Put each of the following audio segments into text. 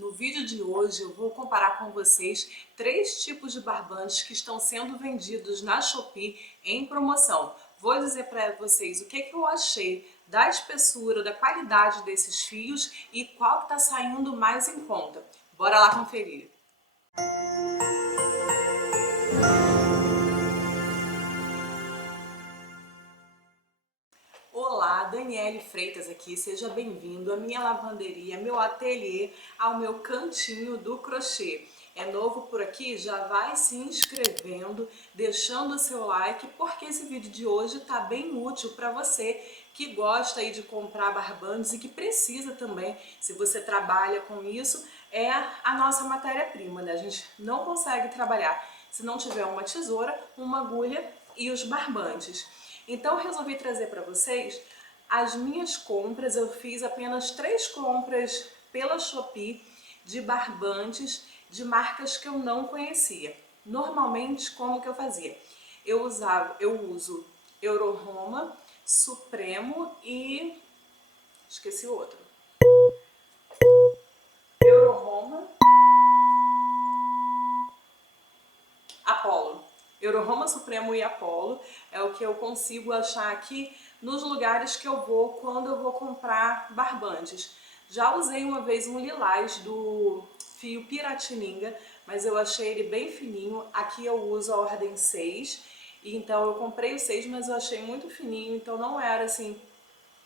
No vídeo de hoje eu vou comparar com vocês 3 tipos de barbantes que estão sendo vendidos na Shopee em promoção. Vou dizer para vocês o que eu achei da espessura, da qualidade desses fios e qual está saindo mais em conta. Bora lá conferir! Olá, Daniele Freitas aqui, seja bem-vindo à minha lavanderia, meu ateliê, ao meu cantinho do crochê. É novo por aqui? Já vai se inscrevendo, deixando o seu like, porque esse vídeo de hoje está bem útil para você que gosta aí de comprar barbantes e que precisa também, se você trabalha com isso, é a nossa matéria-prima, né? A gente não consegue trabalhar se não tiver uma tesoura, uma agulha e os barbantes. Então eu resolvi trazer para vocês as minhas compras. Eu fiz apenas 3 compras pela Shopee de barbantes de marcas que eu não conhecia. Normalmente, como que eu fazia? Eu uso Euro-Roma, Supremo e esqueci o outro. Euro-Roma, Apollo. Euro-Roma, Supremo e Apollo é o que eu consigo achar aqui nos lugares que eu vou quando eu vou comprar barbantes. Já usei uma vez um lilás do fio Piratininga, mas eu achei ele bem fininho. Aqui eu uso a ordem 6, e então eu comprei o 6, mas eu achei muito fininho, então não era assim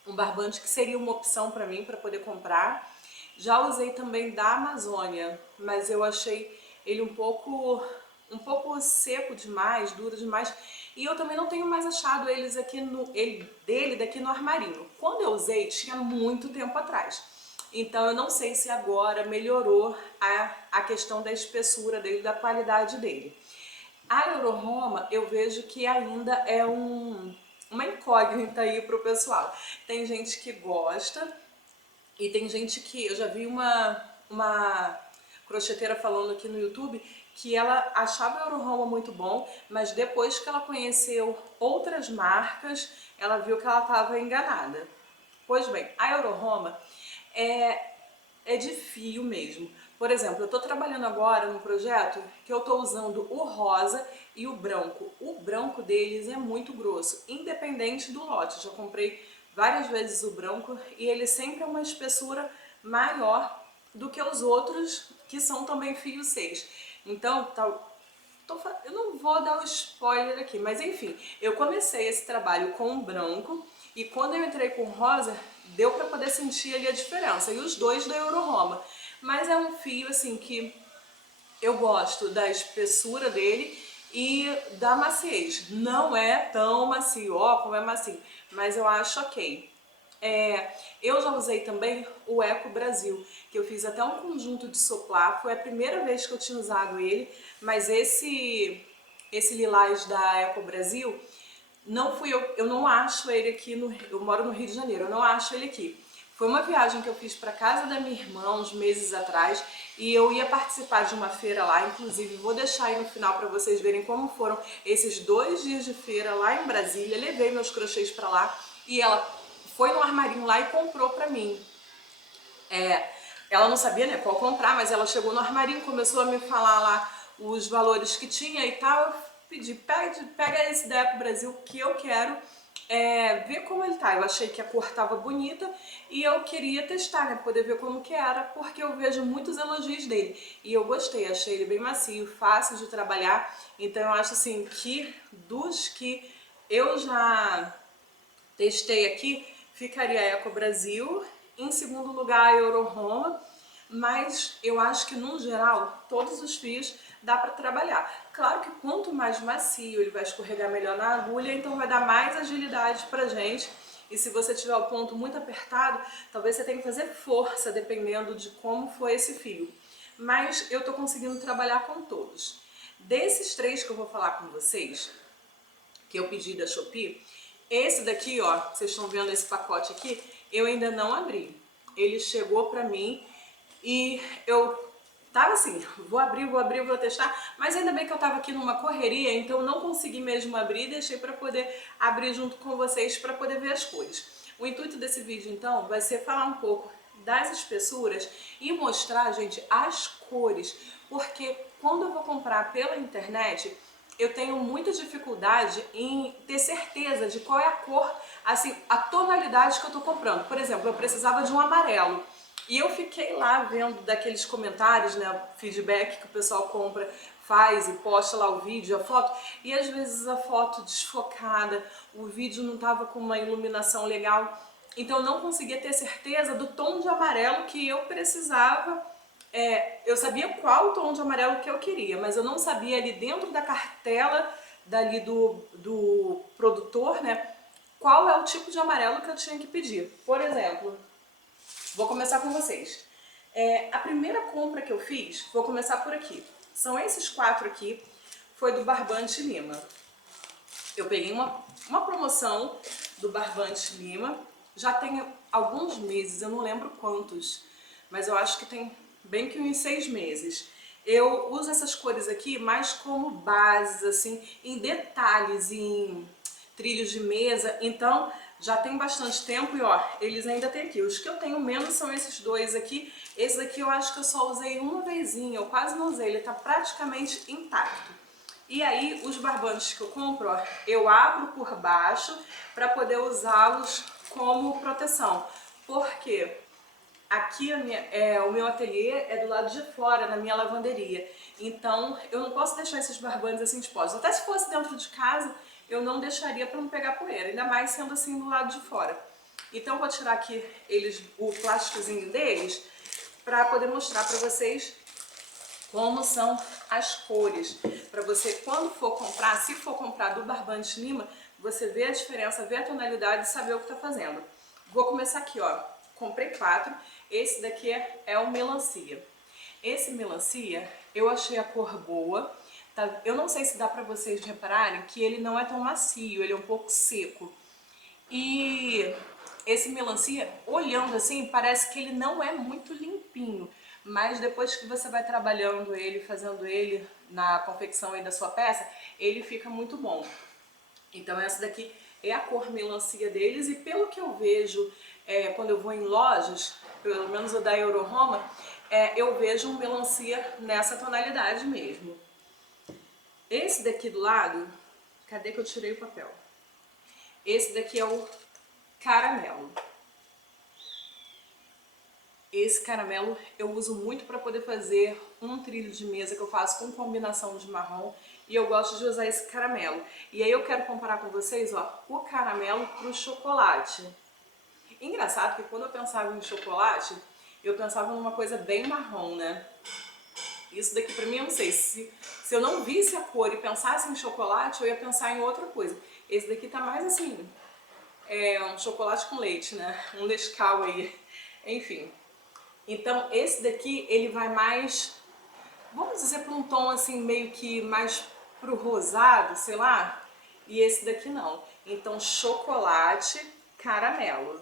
um barbante que seria uma opção para mim para poder comprar. Já usei também da Amazônia, mas eu achei ele um pouco seco demais, duro demais, e eu também não tenho mais achado eles aqui dele daqui no armarinho. Quando eu usei, tinha muito tempo atrás. Então eu não sei se agora melhorou a questão da espessura dele, da qualidade dele. A Euro-Roma eu vejo que ainda é uma incógnita aí pro pessoal. Tem gente que gosta e tem gente que... Eu já vi uma crocheteira falando aqui no YouTube que ela achava a Euro-Roma muito bom, mas depois que ela conheceu outras marcas, ela viu que ela estava enganada. Pois bem, a Euro-Roma é de fio mesmo. Por exemplo, eu estou trabalhando agora num projeto que eu estou usando o rosa e o branco. O branco deles é muito grosso, independente do lote. Já comprei várias vezes o branco e ele sempre é uma espessura maior do que os outros, que são também fio 6. Então, eu não vou dar o spoiler aqui, mas enfim, eu comecei esse trabalho com o branco e quando eu entrei com o rosa, deu para poder sentir ali a diferença. E os dois da Euro-Roma. Mas é um fio assim que eu gosto da espessura dele e da maciez. Não é tão macio, ó, como é macio, mas eu acho ok. Eu já usei também o Eco Brasil, que eu fiz até um conjunto de soplar. Foi a primeira vez que eu tinha usado ele, mas esse lilás da Eco Brasil, não fui eu não acho ele aqui eu moro no Rio de Janeiro, eu não acho ele aqui. Foi uma viagem que eu fiz para casa da minha irmã uns meses atrás e eu ia participar de uma feira lá, inclusive vou deixar aí no final para vocês verem como foram esses 2 dias de feira lá em Brasília. Levei meus crochês para lá e ela foi no armarinho lá e comprou pra mim. Ela não sabia, né, qual comprar, mas ela chegou no armarinho, começou a me falar lá os valores que tinha e tal. Eu pedi, pega esse da Eco Brasil que eu quero ver como ele tá. Eu achei que a cor tava bonita e eu queria testar, né, poder ver como que era, porque eu vejo muitos elogios dele. E eu gostei, achei ele bem macio, fácil de trabalhar. Então eu acho assim que dos que eu já testei aqui, ficaria a Eco Brasil, em segundo lugar a Euro-Roma, mas eu acho que no geral todos os fios dá para trabalhar. Claro que quanto mais macio ele vai escorregar melhor na agulha, então vai dar mais agilidade pra gente. E se você tiver o ponto muito apertado, talvez você tenha que fazer força dependendo de como foi esse fio. Mas eu tô conseguindo trabalhar com todos. Desses 3 que eu vou falar com vocês, que eu pedi da Shopee, esse daqui, ó, vocês estão vendo esse pacote aqui, eu ainda não abri. Ele chegou pra mim e eu tava assim, vou testar, mas ainda bem que eu tava aqui numa correria, então eu não consegui mesmo abrir, deixei pra poder abrir junto com vocês pra poder ver as cores. O intuito desse vídeo, então, vai ser falar um pouco das espessuras e mostrar, gente, as cores, porque quando eu vou comprar pela internet, eu tenho muita dificuldade em ter certeza de qual é a cor, assim, a tonalidade que eu tô comprando. Por exemplo, eu precisava de um amarelo. E eu fiquei lá vendo daqueles comentários, né, feedback que o pessoal compra, faz e posta lá o vídeo, a foto, e às vezes a foto desfocada, o vídeo não tava com uma iluminação legal, então eu não conseguia ter certeza do tom de amarelo que eu precisava. Eu sabia qual tom de amarelo que eu queria, mas eu não sabia ali dentro da cartela dali do produtor, né, qual é o tipo de amarelo que eu tinha que pedir. Por exemplo, vou começar com vocês. A primeira compra que eu fiz, vou começar por aqui. São esses 4 aqui, foi do Barbante Lima. Eu peguei uma promoção do Barbante Lima, já tem alguns meses, eu não lembro quantos, mas eu acho que tem bem que uns 6 meses. Eu uso essas cores aqui mais como bases, assim, em detalhes, em trilhos de mesa, então já tem bastante tempo e ó, eles ainda tem aqui. Os que eu tenho menos são esses 2 aqui. Esse daqui eu acho que eu só usei uma vezinha, eu quase não usei, ele tá praticamente intacto. E aí os barbantes que eu compro, ó, eu abro por baixo para poder usá-los como proteção. Porque aqui o meu ateliê é do lado de fora, na minha lavanderia. Então eu não posso deixar esses barbantes assim expostos. Até se fosse dentro de casa, eu não deixaria para não pegar poeira, ainda mais sendo assim do lado de fora. Então eu vou tirar aqui o plásticozinho deles para poder mostrar para vocês como são as cores, para você quando for comprar, se for comprar do Barbante Lima, você vê a diferença, vê a tonalidade e saber o que está fazendo. Vou começar aqui, ó, comprei 4, esse daqui é o melancia. Esse melancia, eu achei a cor boa, tá? Eu não sei se dá para vocês repararem que ele não é tão macio, ele é um pouco seco. E esse melancia, olhando assim, parece que ele não é muito limpinho, mas depois que você vai trabalhando ele, fazendo ele na confecção aí da sua peça, ele fica muito bom. Então essa daqui é a cor melancia deles e pelo que eu vejo quando eu vou em lojas, pelo menos o da Euroroma, eu vejo um melancia nessa tonalidade mesmo. Esse daqui do lado, cadê que eu tirei o papel? Esse daqui é o caramelo. Esse caramelo eu uso muito para poder fazer um trilho de mesa que eu faço com combinação de marrom e eu gosto de usar esse caramelo. E aí eu quero comparar com vocês, ó, o caramelo pro chocolate. Engraçado que quando eu pensava em chocolate, eu pensava numa coisa bem marrom, né? Isso daqui pra mim, eu não sei, se eu não visse a cor e pensasse em chocolate, eu ia pensar em outra coisa. Esse daqui tá mais assim, um chocolate com leite, né? Um Nescau aí, enfim. Então esse daqui ele vai mais, vamos dizer, para um tom assim meio que mais pro rosado, sei lá, e esse daqui não. Então chocolate, caramelo.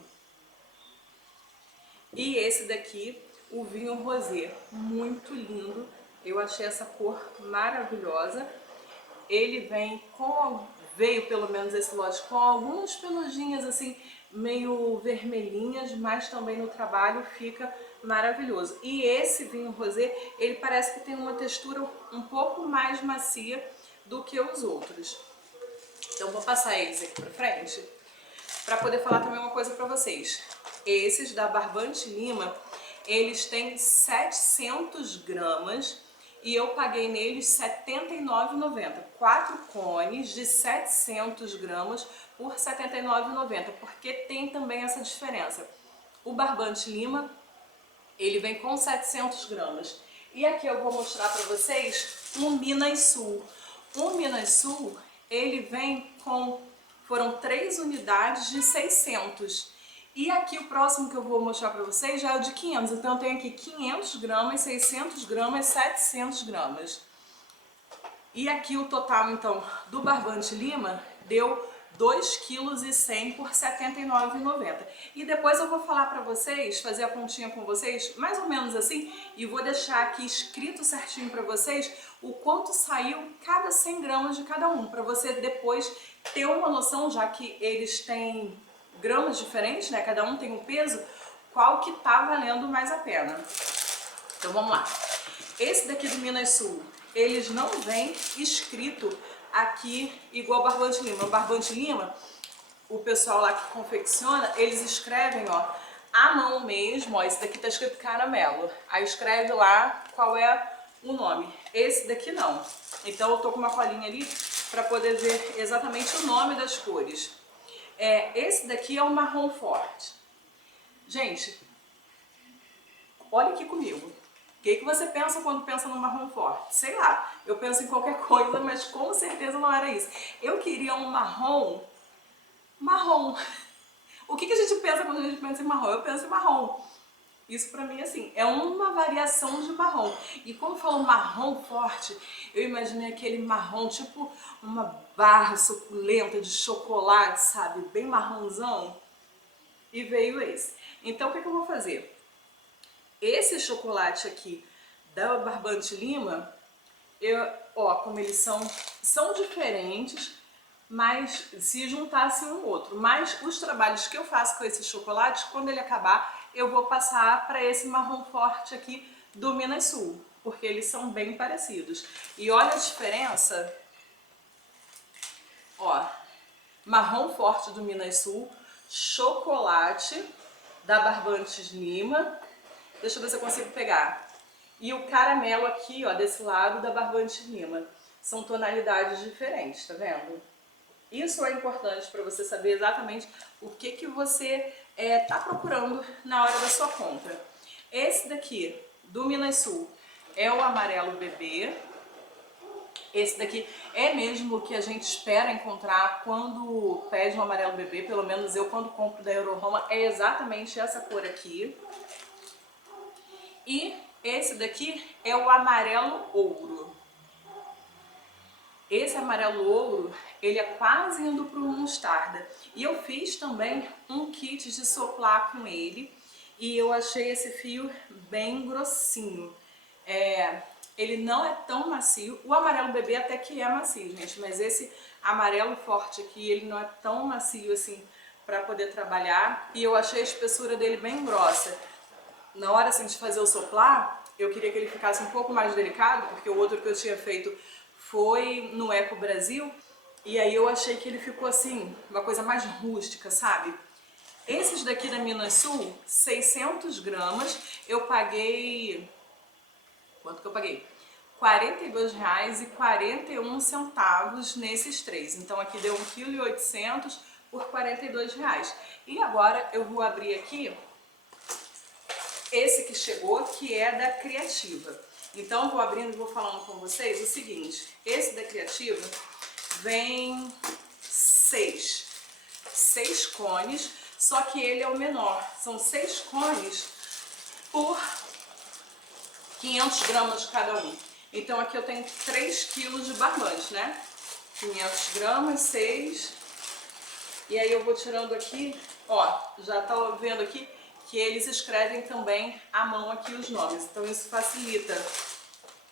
E esse daqui, o vinho rosé, muito lindo. Eu achei essa cor maravilhosa. Ele veio pelo menos esse lote com algumas peludinhas assim, meio vermelhinhas, mas também no trabalho fica maravilhoso. E esse vinho rosé, ele parece que tem uma textura um pouco mais macia do que os outros. Então vou passar eles aqui pra frente, para poder falar também uma coisa para vocês. Esses da Barbante Lima, eles têm 700 gramas e eu paguei neles R$ 79,90. 4 cones de 700 gramas por R$ 79,90, porque tem também essa diferença. O Barbante Lima, ele vem com 700 gramas. E aqui eu vou mostrar para vocês um Minas Sul. O Minas Sul, ele vem foram 3 unidades de 600. E aqui o próximo que eu vou mostrar para vocês já é o de 500. Então eu tenho aqui 500 gramas, 600 gramas, 700 gramas. E aqui o total, então, do Barbante Lima deu 2,1 kg por R$ 79,90. E depois eu vou falar para vocês, fazer a continha com vocês, mais ou menos assim, e vou deixar aqui escrito certinho para vocês o quanto saiu cada 100 gramas de cada um, para você depois ter uma noção, já que eles têm gramas diferentes, né? Cada um tem um peso, qual que tá valendo mais a pena. Então vamos lá. Esse daqui do Minas Sul, eles não vêm escrito aqui igual Barbante Lima. O Barbante Lima, o pessoal lá que confecciona, eles escrevem, ó, à mão mesmo, ó, esse daqui tá escrito caramelo. Aí escreve lá qual é o nome. Esse daqui não. Então eu tô com uma colinha ali para poder ver exatamente o nome das cores. Esse daqui é o marrom forte. Gente, olha aqui comigo. O que você pensa quando pensa no marrom forte? Sei lá, eu penso em qualquer coisa, mas com certeza não era isso. Eu queria um marrom. O que a gente pensa quando a gente pensa em marrom? Eu penso em marrom. Isso pra mim, assim, é uma variação de marrom. E quando eu falo marrom forte, eu imaginei aquele marrom, tipo uma barra suculenta de chocolate, sabe? Bem marronzão. E veio esse. Então, o que eu vou fazer? Esse chocolate aqui da Barbante Lima, ó, como eles são diferentes, mas se juntasse um outro. Mas os trabalhos que eu faço com esse chocolate, quando ele acabar, eu vou passar para esse marrom forte aqui do Minas Sul, porque eles são bem parecidos. E olha a diferença, ó, marrom forte do Minas Sul, chocolate da Barbantes Lima, deixa eu ver se eu consigo pegar, e o caramelo aqui, ó, desse lado da Barbante Lima. São tonalidades diferentes, tá vendo? Isso é importante para você saber exatamente o que você tá procurando na hora da sua compra. Esse daqui, do Minas Sul, é o amarelo bebê. Esse daqui é mesmo o que a gente espera encontrar quando pede um amarelo bebê. Pelo menos eu, quando compro da Euroroma, é exatamente essa cor aqui. E esse daqui é o amarelo ouro. Esse amarelo ouro, ele é quase indo para o mostarda. E eu fiz também um kit de soplar com ele. E eu achei esse fio bem grossinho. Ele não é tão macio. O amarelo bebê até que é macio, gente. Mas esse amarelo forte aqui, ele não é tão macio assim para poder trabalhar. E eu achei a espessura dele bem grossa. Na hora assim, de fazer o soplar, eu queria que ele ficasse um pouco mais delicado, porque o outro que eu tinha feito foi no Eco Brasil, e aí eu achei que ele ficou assim, uma coisa mais rústica, sabe? Esses daqui da Minas Sul, 600 gramas, eu paguei... Quanto que eu paguei? R$ 42,41 nesses três. Então aqui deu 1,8 kg por R$ 42. E agora eu vou abrir aqui esse que chegou, que é da Criativa. Então, vou abrindo e vou falando com vocês o seguinte. Esse da Criativa vem 6 cones, só que ele é o menor. São 6 cones por 500 gramas cada um. Então, aqui eu tenho 3 quilos de barbante, né? 500 gramas, 6. E aí eu vou tirando aqui, ó, já tá vendo aqui que eles escrevem também à mão aqui os nomes. Então isso facilita,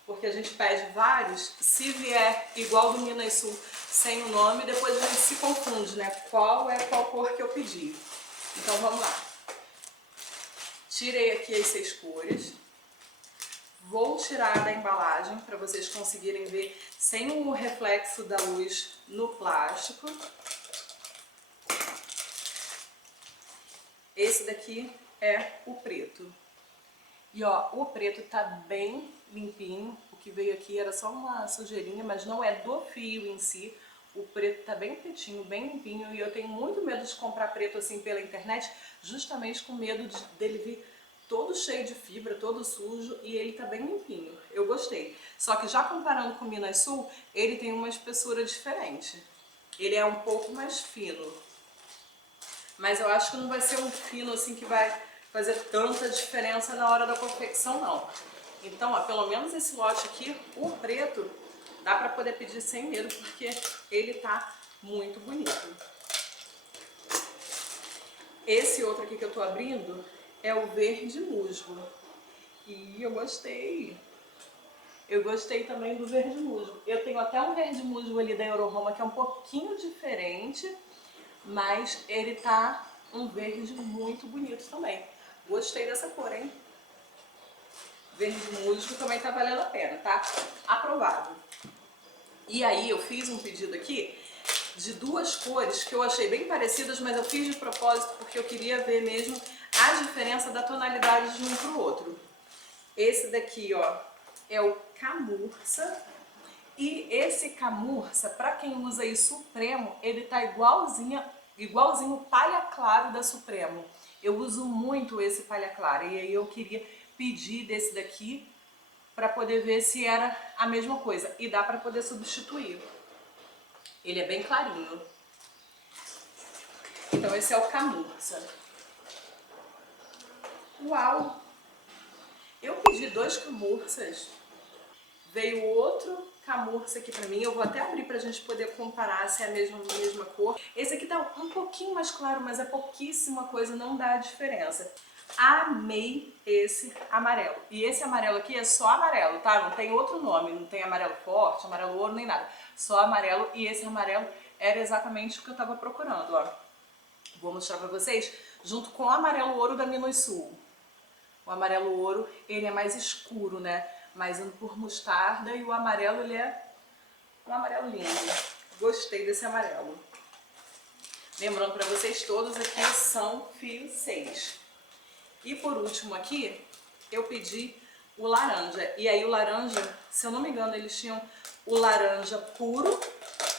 porque a gente pede vários, se vier igual do Minas Sul sem o nome, depois a gente se confunde, né? Qual cor que eu pedi. Então vamos lá. Tirei aqui as 6 cores. Vou tirar da embalagem para vocês conseguirem ver sem o reflexo da luz no plástico. Esse daqui é o preto. E ó, o preto tá bem limpinho. O que veio aqui era só uma sujeirinha, mas não é do fio em si. O preto tá bem pretinho, bem limpinho. E eu tenho muito medo de comprar preto assim pela internet, justamente com medo dele vir todo cheio de fibra, todo sujo, e ele tá bem limpinho. Eu gostei. Só que já comparando com o Minas Sul, ele tem uma espessura diferente. Ele é um pouco mais fino. Mas eu acho que não vai ser um fino assim que vai fazer tanta diferença na hora da confecção, não. Então, ó, pelo menos esse lote aqui, o preto, dá pra poder pedir sem medo, porque ele tá muito bonito. Esse outro aqui que eu tô abrindo é o verde musgo. E eu gostei. Eu gostei também do verde musgo. Eu tenho até um verde musgo ali da Euroroma que é um pouquinho diferente, mas ele tá um verde muito bonito também. Gostei dessa cor, hein? Verde musgo também tá valendo a pena, tá? Aprovado. E aí eu fiz um pedido aqui de duas cores que eu achei bem parecidas, mas eu fiz de propósito porque eu queria ver mesmo a diferença da tonalidade de um pro outro. Esse daqui, ó, é o Camurça. E esse Camurça, para quem usa aí Supremo, ele tá igualzinho o palha claro da Supremo. Eu uso muito esse palha claro e aí eu queria pedir desse daqui para poder ver se era a mesma coisa. E dá para poder substituir. Ele é bem clarinho. Então esse é o Camurça. Uau! Eu pedi 2 Camurças. Veio outro Camurça aqui pra mim. Eu vou até abrir pra gente poder comparar se é a mesma cor. Esse aqui tá um pouquinho mais claro, mas é pouquíssima coisa, não dá a diferença. Amei esse amarelo. E esse amarelo aqui é só amarelo, tá? Não tem outro nome, não tem amarelo forte, amarelo ouro, nem nada. Só amarelo, e esse amarelo era exatamente o que eu tava procurando, ó. Vou mostrar pra vocês, junto com o amarelo ouro da Minusul. O amarelo ouro, ele é mais escuro, né? Mais indo por mostarda, e o amarelo, ele é um amarelo lindo. Gostei desse amarelo. Lembrando pra vocês, todos aqui são fio 6. E por último aqui, eu pedi o laranja. E aí o laranja, se eu não me engano, eles tinham o laranja puro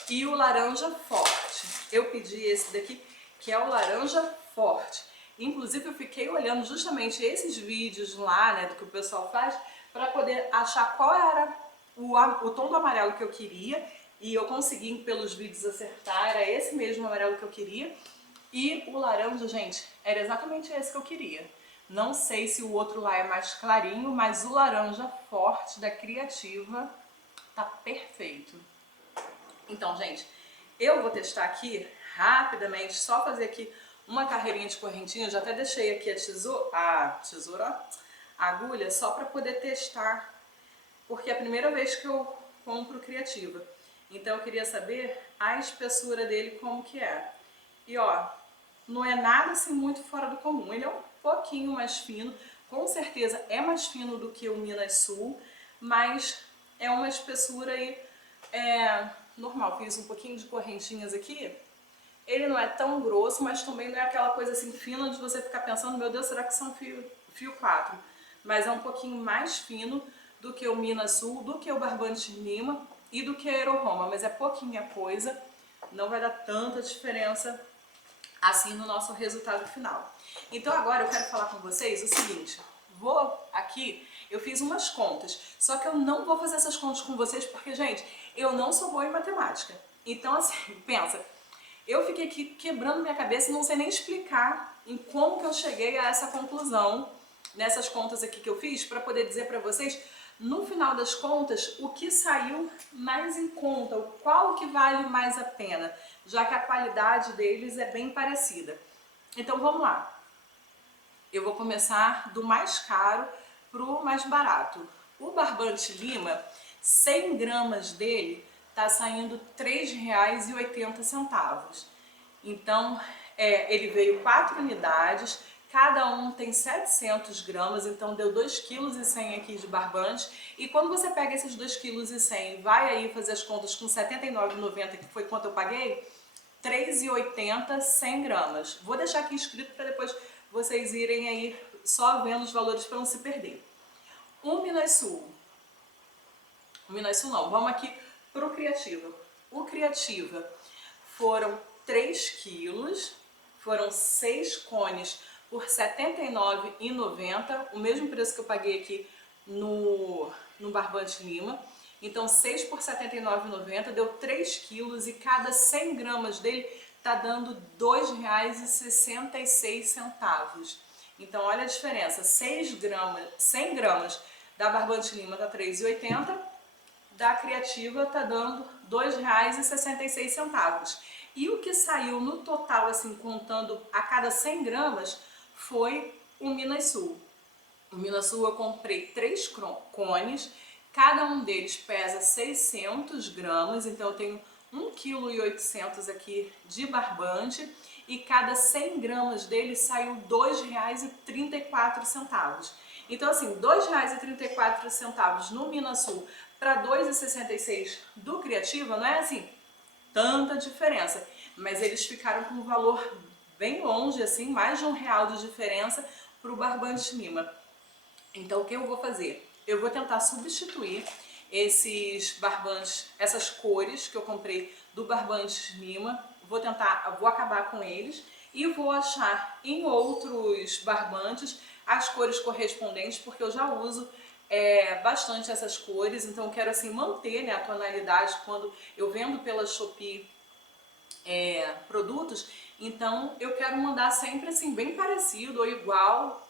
e o laranja forte. Eu pedi esse daqui, que é o laranja forte. Inclusive eu fiquei olhando justamente esses vídeos lá, né, do que o pessoal faz, para poder achar qual era o tom do amarelo que eu queria. E eu consegui, pelos vídeos, acertar, era esse mesmo amarelo que eu queria. E o laranja, gente, era exatamente esse que eu queria. Não sei se o outro lá é mais clarinho, mas o laranja forte da Criativa tá perfeito. Então, gente, eu vou testar aqui rapidamente, só fazer aqui uma carreirinha de correntinha. Eu já até deixei aqui a agulha, só para poder testar, porque é a primeira vez que eu compro Criativa. Então eu queria saber a espessura dele como que é. E ó, não é nada assim muito fora do comum. Ele é um pouquinho mais fino, com certeza é mais fino do que o Minas Sul, mas é uma espessura aí normal. Fiz um pouquinho de correntinhas aqui. Ele não é tão grosso, mas também não é aquela coisa assim fina de você ficar pensando, meu Deus, será que são fio 4? Mas é um pouquinho mais fino do que o Minas Sul, do que o Barbante Lima e do que a Aero Roma, mas é pouquinha coisa, não vai dar tanta diferença assim no nosso resultado final. Então agora eu quero falar com vocês o seguinte, eu fiz umas contas, só que eu não vou fazer essas contas com vocês porque, gente, eu não sou boa em matemática. Então assim, pensa, eu fiquei aqui quebrando minha cabeça e não sei nem explicar em como que eu cheguei a essa conclusão nessas contas aqui que eu fiz para poder dizer para vocês, no final das contas, o que saiu mais em conta, qual que vale mais a pena, já que a qualidade deles é bem parecida. Então vamos lá. Eu vou começar do mais caro para o mais barato. O Barbante Lima, 100 gramas dele tá saindo R$ 3,80. Então, ele veio 4 unidades, cada um tem 700 gramas, então deu 2,1 kg aqui de barbante. E quando você pega esses 2,1 kg e vai aí fazer as contas com R$ 79,90, que foi quanto eu paguei, R$ 3,80, 100 gramas. Vou deixar aqui escrito para depois vocês irem aí só vendo os valores para não se perder. O Minas Sul não, vamos aqui pro Criativa. O Criativa foram 3 quilos, foram 6 cones por R$ 79,90, o mesmo preço que eu paguei aqui no Barbante Lima. Então 6 por R$ 79,90 deu 3 quilos e cada 100 gramas dele tá dando R$ 2,66. Então olha a diferença, 100 gramas da Barbante Lima tá R$ 3,80, da Criativa tá dando R$ 2,66. E o que saiu no total, assim, contando a cada 100 gramas, foi o Minas Sul. O Minas Sul eu comprei 3 cones, cada um deles pesa 600 gramas, então eu tenho 1,8 kg aqui de barbante. e cada 100 gramas dele saiu R$ 2,34. Então assim, R$ 2,34 no Minasul para R$ 2,66 do Criativa, não é assim tanta diferença, mas eles ficaram com um valor bem longe, assim, mais de R$ 1 de diferença para o Barbantes Lima. Então o que eu vou fazer? Eu vou tentar substituir esses barbantes, essas cores que eu comprei do Barbantes Lima, vou acabar com eles e vou achar em outros barbantes as cores correspondentes, porque eu já uso bastante essas cores, então eu quero assim manter, né, a tonalidade quando eu vendo pela Shopee produtos, então eu quero mandar sempre assim bem parecido ou igual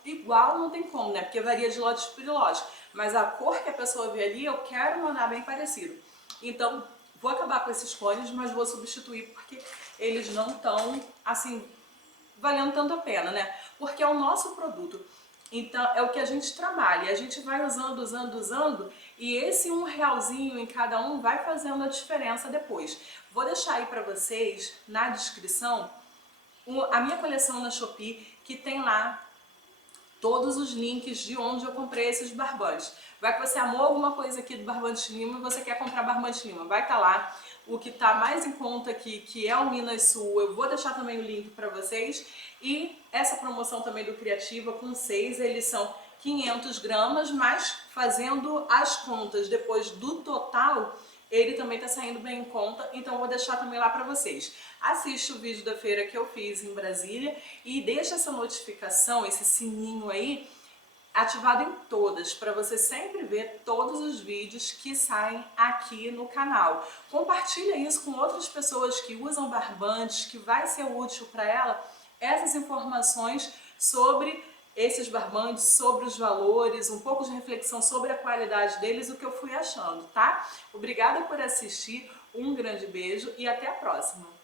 não tem como, né, porque varia de lote para lote, mas a cor que a pessoa vê ali eu quero mandar bem parecido. Então vou acabar com esses cones, mas vou substituir porque eles não estão assim valendo tanto a pena, né, porque é o nosso produto. Então é o que a gente trabalha, a gente vai usando e esse R$ 1 em cada um vai fazendo a diferença depois. Vou deixar aí pra vocês na descrição a minha coleção na Shopee, que tem lá todos os links de onde eu comprei esses barbantes. Vai que você amou alguma coisa aqui do Barbante Lima e você quer comprar Barbante Lima, vai estar lá. O que está mais em conta aqui, que é o Minas Sul, eu vou deixar também o link para vocês. E essa promoção também do Criativa com 6, eles são 500 gramas, mas fazendo as contas depois do total, ele também está saindo bem em conta, então vou deixar também lá para vocês. Assiste o vídeo da feira que eu fiz em Brasília e deixa essa notificação, esse sininho aí, ativado em todas, para você sempre ver todos os vídeos que saem aqui no canal. Compartilha isso com outras pessoas que usam barbantes, que vai ser útil para ela essas informações sobre esses barbantes, sobre os valores, um pouco de reflexão sobre a qualidade deles, o que eu fui achando, tá? Obrigada por assistir, um grande beijo e até a próxima!